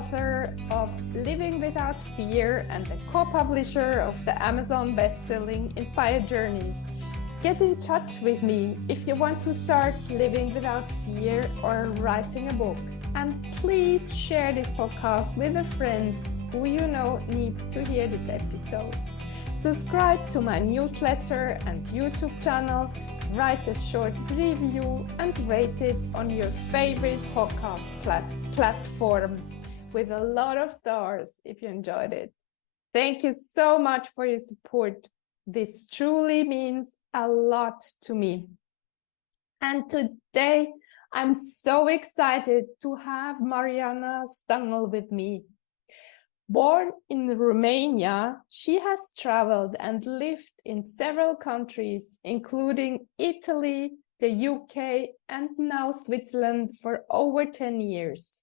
author of Living Without Fear and the co-publisher of the Amazon best-selling Inspired Journeys. Get in touch with me if you want to start living without fear or writing a book. And please share this podcast with a friend who you know needs to hear this episode. Subscribe to my newsletter and YouTube channel, write a short review and rate it on your favorite podcast platform with a lot of stars if you enjoyed it. Thank you so much for your support. This truly means a lot to me. And today I'm so excited to have Mariana Stangl with me. Born in Romania, she has traveled and lived in several countries, including Italy, the UK, and now Switzerland for over 10 years.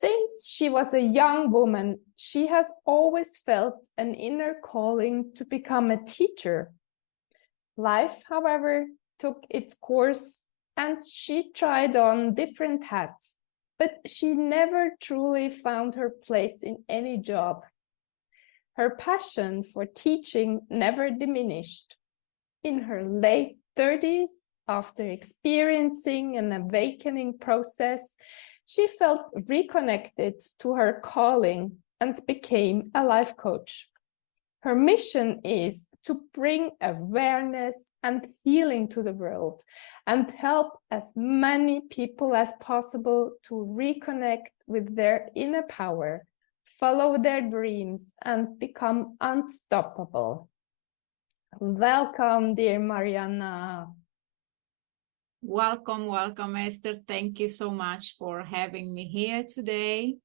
Since she was a young woman, she has always felt an inner calling to become a teacher. Life, however, took its course and she tried on different hats. But she never truly found her place in any job. Her passion for teaching never diminished. In her late 30s, after experiencing an awakening process, she felt reconnected to her calling and became a life coach. Her mission is to bring awareness and healing to the world and help as many people as possible to reconnect with their inner power, follow their dreams, and become unstoppable. Welcome, dear Mariana. Welcome, Esther. Thank you so much for having me here today.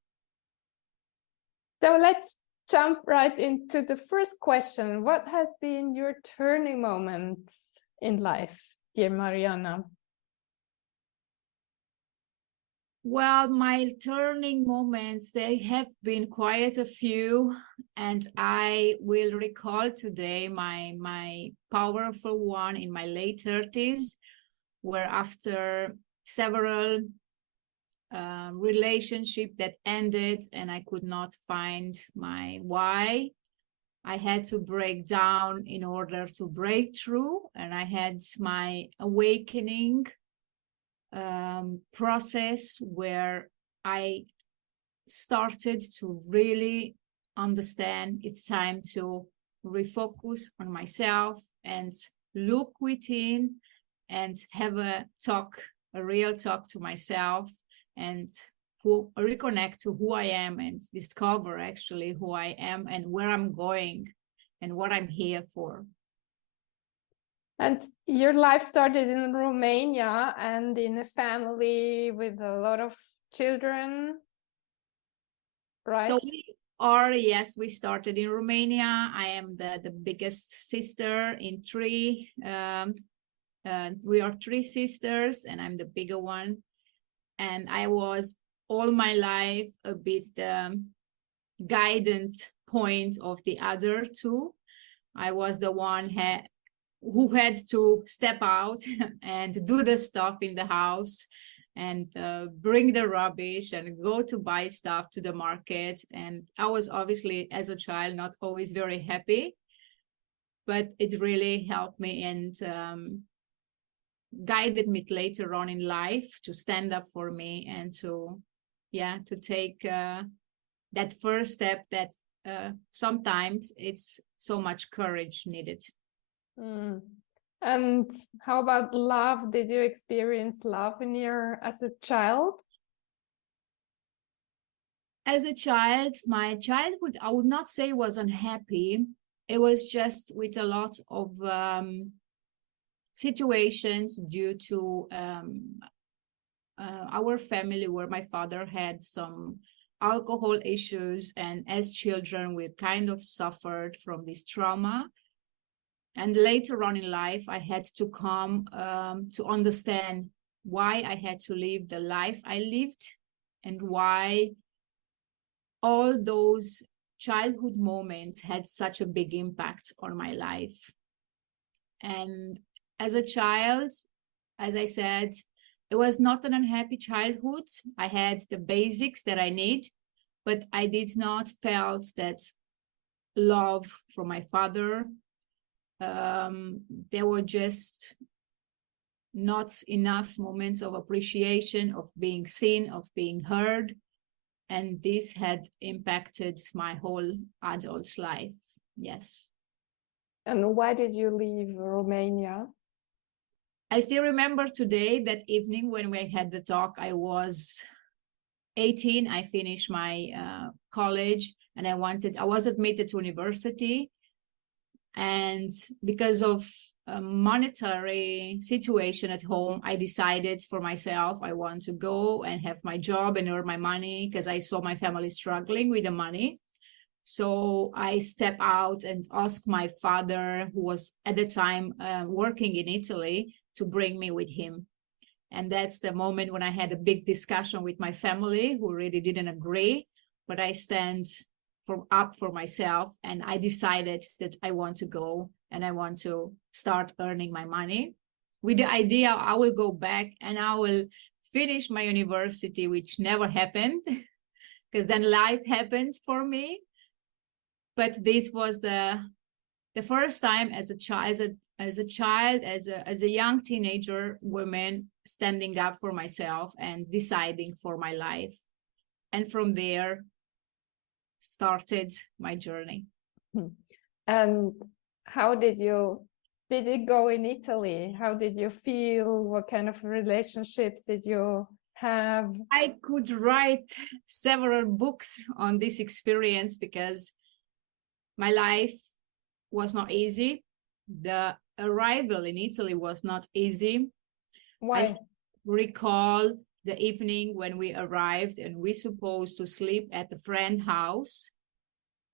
So let's jump right into the first question. What has been your turning moment in life, dear Mariana? Well, my turning moments, they have been quite a few, and I will recall today my powerful one in my late 30s, where after several relationship that ended and I could not find my why, I had to break down in order to break through, and I had my awakening process where I started to really understand it's time to refocus on myself and look within and have a real talk to myself and reconnect to who I am and discover actually who I am and where I'm going and what I'm here for. And your life started in Romania and in a family with a lot of children, right? So we started in Romania. I am the biggest sister in three. We are three sisters and I'm the bigger one. And I was all my life a bit the guidance point of the other two. I was the one who had to step out and do the stuff in the house and bring the rubbish and go to buy stuff to the market. And I was obviously, as a child, not always very happy, but it really helped me and guided me later on in life to stand up for me and to take that first step that sometimes it's so much courage needed. And how about love? Did you experience love as a child? As a child, my childhood, I would not say was unhappy. It was just with a lot of situations due to our family, where my father had some alcohol issues, and as children we kind of suffered from this trauma. And later on in life I had to come to understand why I had to live the life I lived and why all those childhood moments had such a big impact on my life. And as a child, as I said, it was not an unhappy childhood. I had the basics that I need. but I did not felt that love from my father. There were just not enough moments of appreciation, of being seen, of being heard. And this had impacted my whole adult life. Yes. And why did you leave Romania? I still remember today, that evening when we had the talk, I was 18. I finished my college, and I was admitted to university. And because of a monetary situation at home, I decided for myself, I want to go and have my job and earn my money, because I saw my family struggling with the money. So I step out and ask my father, who was at the time working in Italy, to bring me with him. And that's the moment when I had a big discussion with my family, who really didn't agree, but I stand up for myself, and I decided that I want to go and I want to start earning my money, with the idea I will go back and I will finish my university, which never happened, because then life happened for me. But this was the first time as a child, as a young teenager woman, standing up for myself and deciding for my life. And from there started my journey. And how did it go in Italy? How did you feel? What kind of relationships did you have? I could write several books on this experience, because my life was not easy. The arrival in Italy was not easy. Why? I recall the evening when we arrived, and we supposed to sleep at the friend house,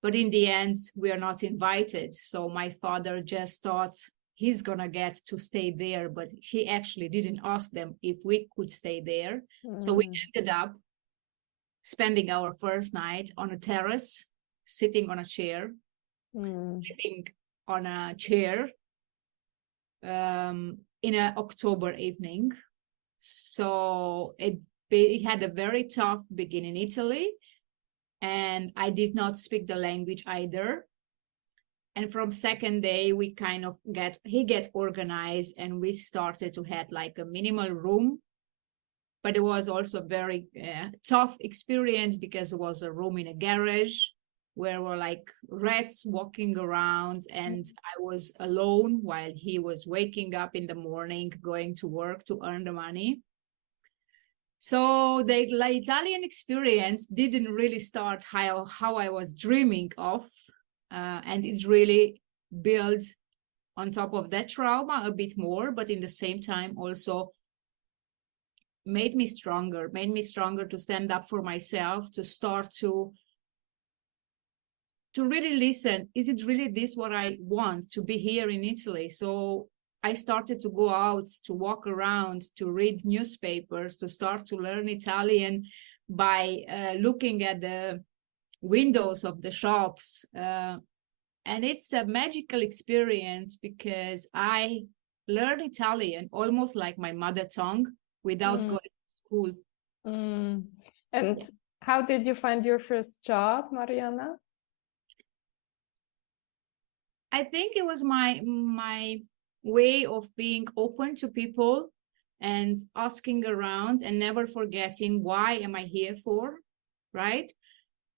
but in the end we are not invited. So my father just thought he's gonna get to stay there, but he actually didn't ask them if we could stay there. So we ended up spending our first night on a terrace, sitting on a chair, sleeping on a chair, in an October evening. So it had a very tough beginning in Italy, and I did not speak the language either. And from second day, we kind of he get organized, and we started to have like a minimal room. But it was also a very tough experience, because it was a room in a garage where were like rats walking around, and I was alone while he was waking up in the morning, going to work to earn the money. So the Italian experience didn't really start how I was dreaming of, and it really built on top of that trauma a bit more, but in the same time also made me stronger to stand up for myself, to start to really listen. Is it really this what I want, to be here in Italy? So I started to go out, to walk around, to read newspapers, to start to learn Italian by looking at the windows of the shops. And it's a magical experience, because I learned Italian almost like my mother tongue without going to school. And how did you find your first job, Mariana? I think it was my way of being open to people and asking around and never forgetting, why am I here for, right?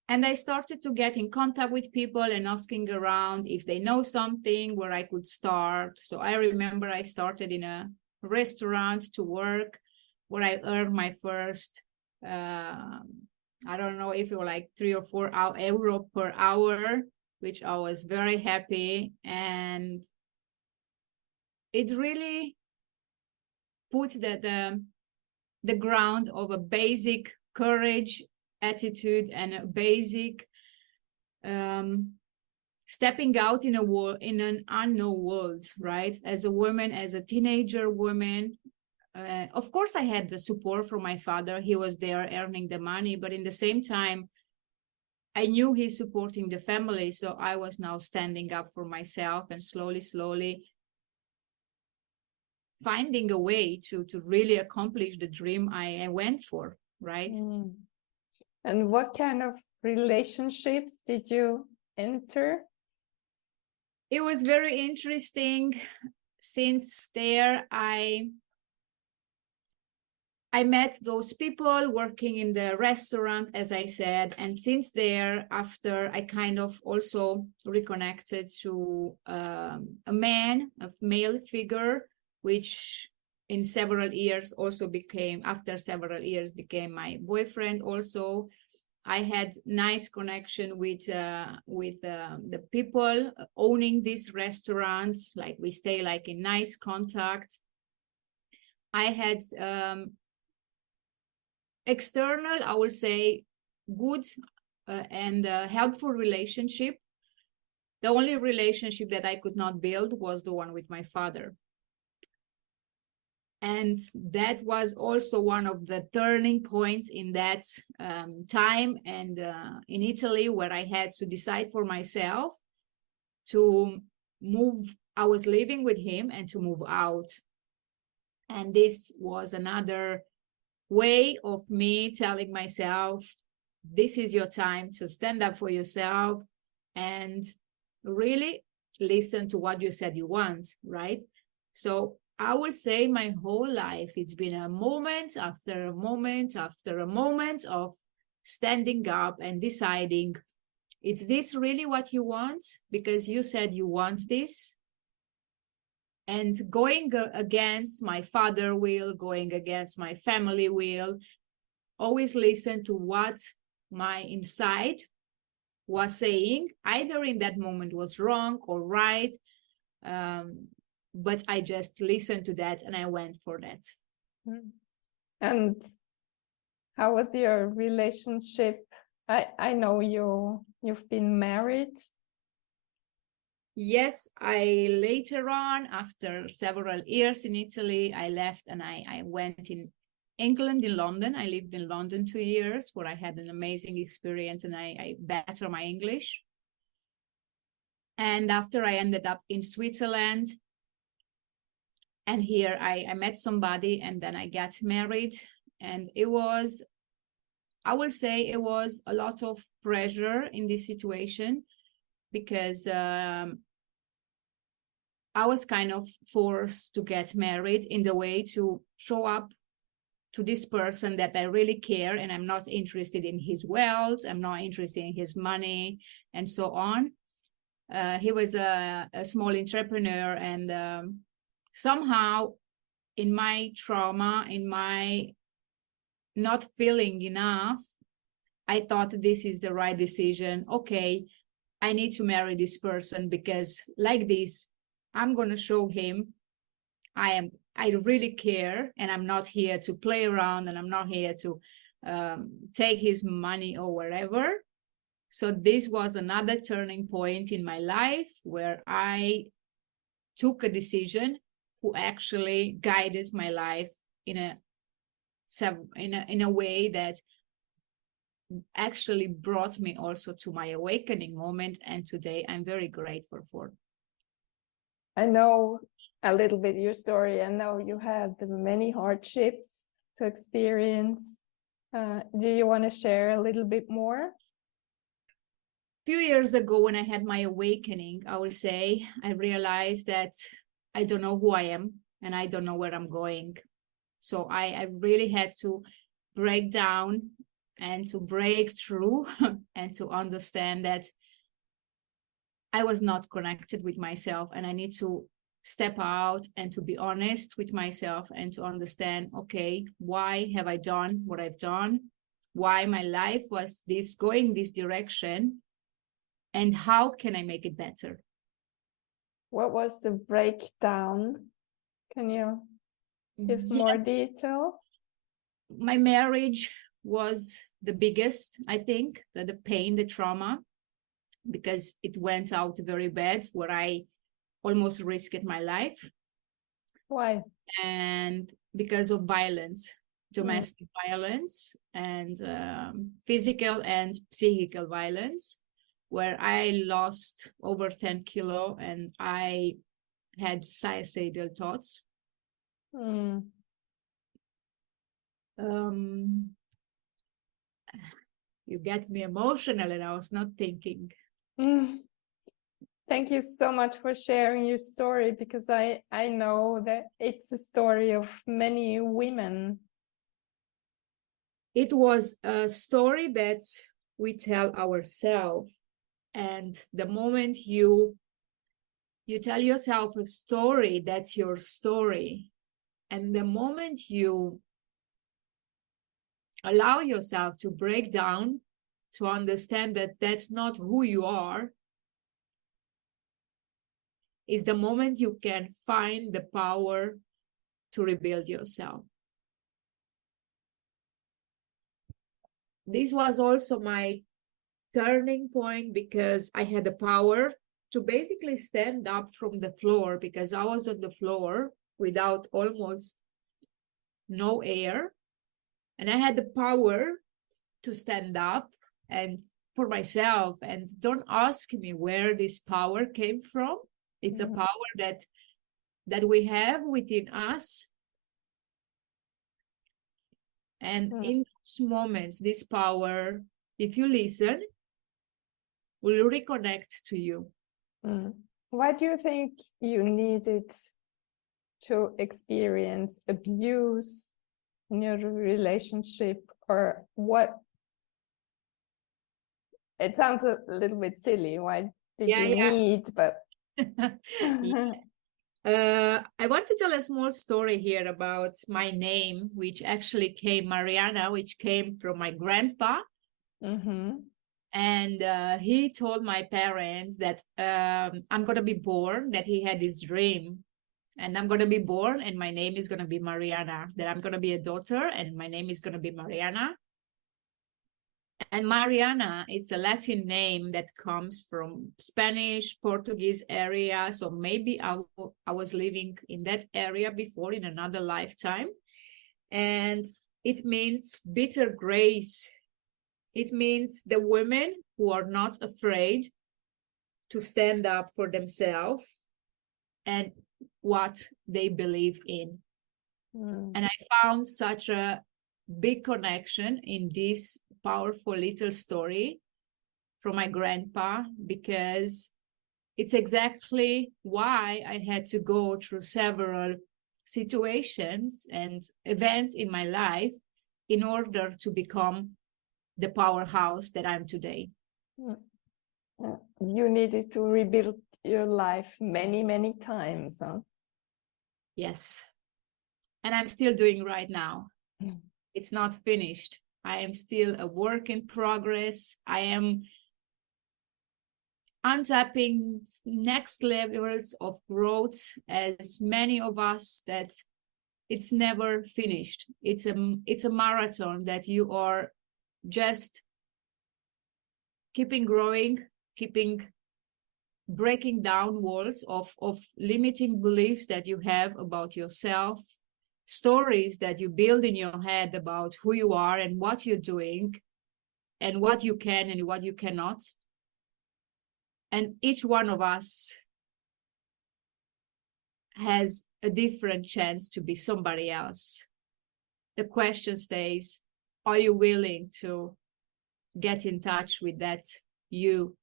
And I started to get in contact with people and asking around if they know something where I could start. So I remember I started in a restaurant to work, where I earned my first, I don't know if it was like 3 or 4 euro per hour, which I was very happy. And it really put the ground of a basic courage, attitude, and a basic stepping out in an unknown world, right? As a woman, as a teenager woman, of course I had the support from my father. He was there earning the money, but in the same time, I knew he's supporting the family. So I was now standing up for myself, and slowly finding a way to really accomplish the dream I went for, right? And what kind of relationships did you enter? It was very interesting. Since there, I met those people working in the restaurant, as I said, and since there, after I kind of also reconnected to a male figure, which in several years also became, after several years, became my boyfriend also. I had nice connection with the people owning these restaurants. Like we stay like in nice contact. I had external, I would say, good and helpful relationship. The only relationship that I could not build was the one with my father. And that was also one of the turning points in that time and in Italy, where I had to decide for myself to move. I was living with him and to move out. And this was another way of me telling myself, this is your time to stand up for yourself and really listen to what you said you want, right? So I would say my whole life, it's been a moment after a moment after a moment of standing up and deciding, is this really what you want? Because you said you want this. And going against my father will, going against my family will, always listen to what my inside was saying. Either in that moment was wrong or right, but I just listened to that and I went for that. And how was your relationship? I know you've been married. Yes, I later on, after several years in Italy, I left and I went in England, in London. I lived in London 2 years, where I had an amazing experience and I bettered my English. And after I ended up in Switzerland, and here I met somebody and then I got married. And it was, I will say it was a lot of pressure in this situation, because I was kind of forced to get married in the way to show up to this person that I really care, and I'm not interested in his wealth, I'm not interested in his money, and so on. He was a small entrepreneur, and somehow in my trauma, in my not feeling enough, I thought this is the right decision. Okay, I need to marry this person, because like this, I'm going to show him I really care, and I'm not here to play around, and I'm not here to take his money or wherever. So this was another turning point in my life, where I took a decision who actually guided my life in a way that actually brought me also to my awakening moment, and today I'm very grateful for. I know a little bit your story. I know you had many hardships to experience. Do you want to share a little bit more? A few years ago, when I had my awakening, I will say, I realized that I don't know who I am and I don't know where I'm going. So I really had to break down and to break through and to understand that I was not connected with myself, and I need to step out and to be honest with myself and to understand, okay, why have I done what I've done? Why my life was going this direction, and how can I make it better? What was the breakdown? Can you give more details? My marriage was the biggest, I think, the pain, the trauma, because it went out very bad, where I almost risked my life. Why? And because of violence, domestic violence, and physical and psychical violence, where I lost over 10 kilo and I had suicidal thoughts. You get me emotional, and I was not thinking. Thank you so much for sharing your story, because I know that it's a story of many women. It was a story that we tell ourselves, and the moment you tell yourself a story, that's your story. And the moment you allow yourself to break down, to understand that that's not who you are, is the moment you can find the power to rebuild yourself. This was also my turning point, because I had the power to basically stand up from the floor, because I was on the floor without almost no air. And I had the power to stand up and for myself. And don't ask me where this power came from. It's a power that we have within us. And in those moments, this power, if you listen, will reconnect to you. Why do you think you needed to experience abuse in your relationship, or what? It sounds a little bit silly. Why did you need? But I want to tell a small story here about my name, which actually came Mariana, which came from my grandpa. And he told my parents that I'm going to be born, that he had this dream, and I'm going to be born and my name is going to be Mariana, that I'm going to be a daughter and my name is going to be Mariana. And Mariana, it's a Latin name that comes from Spanish, Portuguese area. So maybe I was living in that area before in another lifetime. And it means bitter grace. It means the women who are not afraid to stand up for themselves and what they believe in. And I found such a big connection in this powerful little story from my grandpa, because it's exactly why I had to go through several situations and events in my life in order to become the powerhouse that I'm today. You needed to rebuild your life many, many times, huh? Yes. And I'm still doing right now. It's not finished. I am still a work in progress. I am untapping next levels of growth, as many of us, that it's never finished. It's a marathon that you are just keeping growing, keeping breaking down walls of limiting beliefs that you have about yourself, stories that you build in your head about who you are and what you're doing and what you can and what you cannot. And each one of us has a different chance to be somebody else. The question stays, are you willing to get in touch with that you?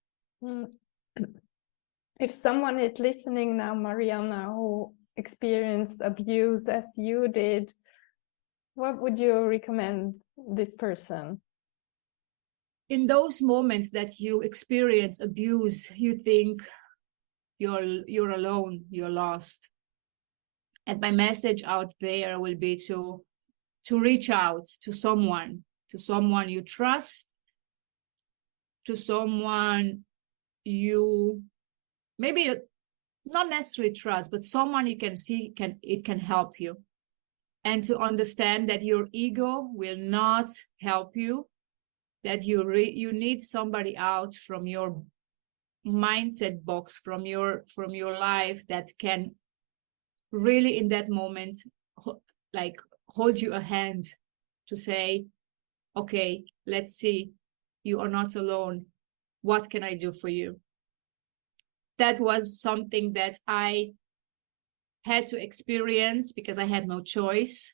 If someone is listening now, Mariana, who experienced abuse as you did, what would you recommend this person? In those moments that you experience abuse, you think you're alone, you're lost. And my message out there will be to reach out to someone you trust, to someone you maybe not necessarily trust, but someone you can see can help you. And to understand that your ego will not help you, that you need somebody out from your mindset box, from your life, that can really in that moment like hold you a hand to say, okay, let's see, you are not alone. What can I do for you? That was something that I had to experience because I had no choice.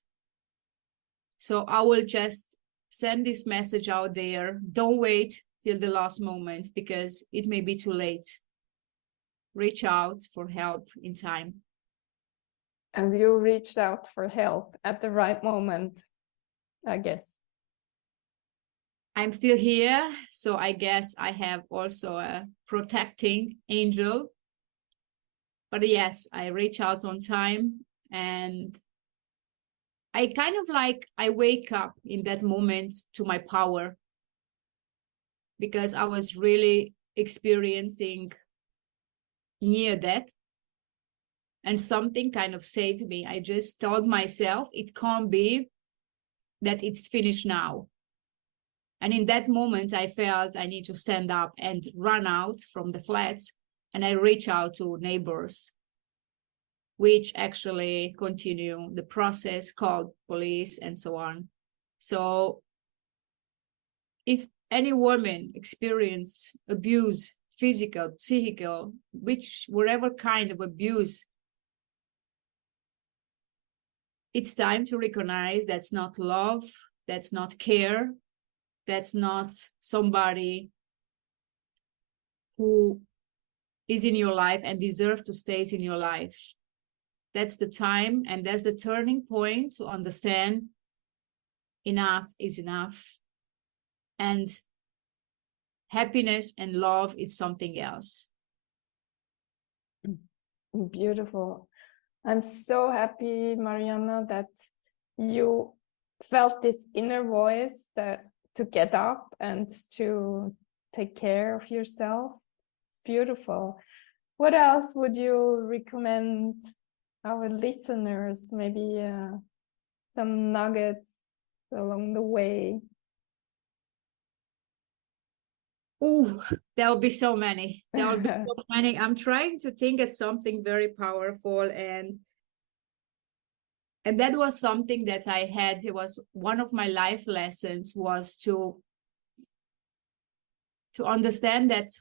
So I will just send this message out there. Don't wait till the last moment, because it may be too late. Reach out for help in time. And you reached out for help at the right moment, I guess. I'm still here, so I guess I have also a protecting angel. But yes, I reach out on time, and I kind of like, I wake up in that moment to my power, because I was really experiencing near death, and something kind of saved me. I just told myself, it can't be that it's finished now. And in that moment, I felt I need to stand up and run out from the flat, and I reach out to neighbors, which actually continue the process, called police and so on. So if any woman experience abuse, physical, psychical, whatever kind of abuse, it's time to recognize that's not love, that's not care, that's not somebody who is in your life and deserves to stay in your life. That's the time, and that's the turning point to understand enough is enough. And happiness and love is something else. Beautiful. I'm so happy, Mariana, that you felt this inner voice that to get up and to take care of yourself. It's beautiful. What else would you recommend our listeners? Maybe some nuggets along the way. Ooh, there'll be so many. There'll be so many. I'm trying to think at something very powerful, and that was something that I had. It was one of my life lessons, was to understand that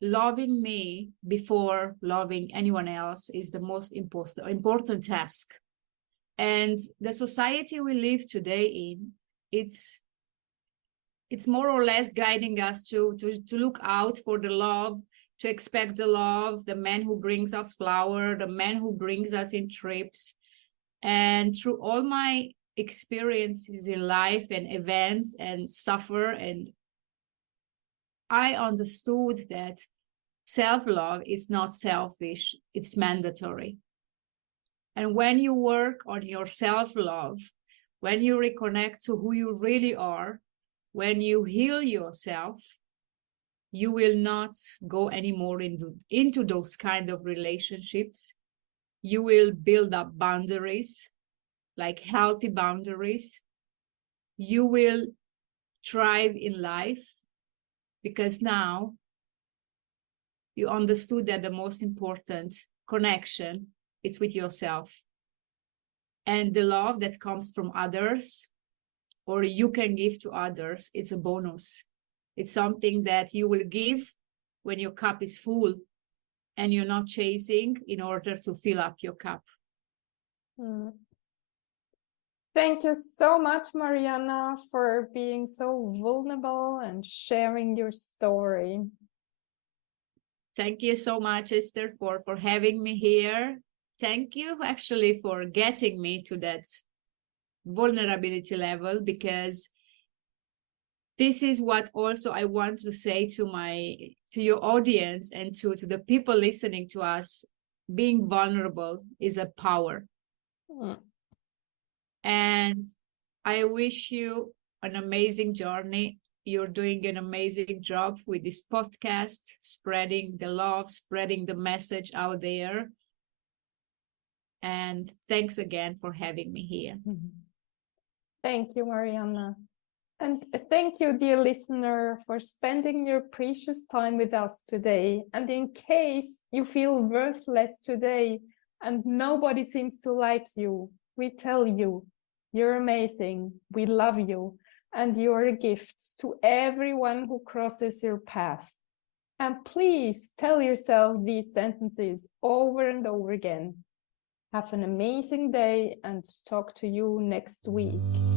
loving me before loving anyone else is the most important task. And the society we live today in, it's more or less guiding us to look out for the love, to expect the love, the man who brings us flower, the man who brings us in trips. And through all my experiences in life and events and suffer, and I understood that self-love is not selfish, it's mandatory. And when you work on your self-love, when you reconnect to who you really are, when you heal yourself, you will not go anymore into those kind of relationships. You will build up boundaries, like healthy boundaries. You will thrive in life, because now you understood that the most important connection is with yourself. And the love that comes from others, or you can give to others, it's a bonus. It's something that you will give when your cup is full, and you're not chasing in order to fill up your cup. Thank you so much, Mariana, for being so vulnerable and sharing your story. Thank you so much, Esther, for having me here. Thank you actually for getting me to that vulnerability level, because this is what also I want to say to your audience and to the people listening to us. Being vulnerable is a power. And I wish you an amazing journey. You're doing an amazing job with this podcast, spreading the love, spreading the message out there. And thanks again for having me here. Thank you, Mariana. And thank you, dear listener, for spending your precious time with us today. And in case you feel worthless today and nobody seems to like you, we tell you, you're amazing, we love you, and you're a gift to everyone who crosses your path. And please tell yourself these sentences over and over again. Have an amazing day, and talk to you next week.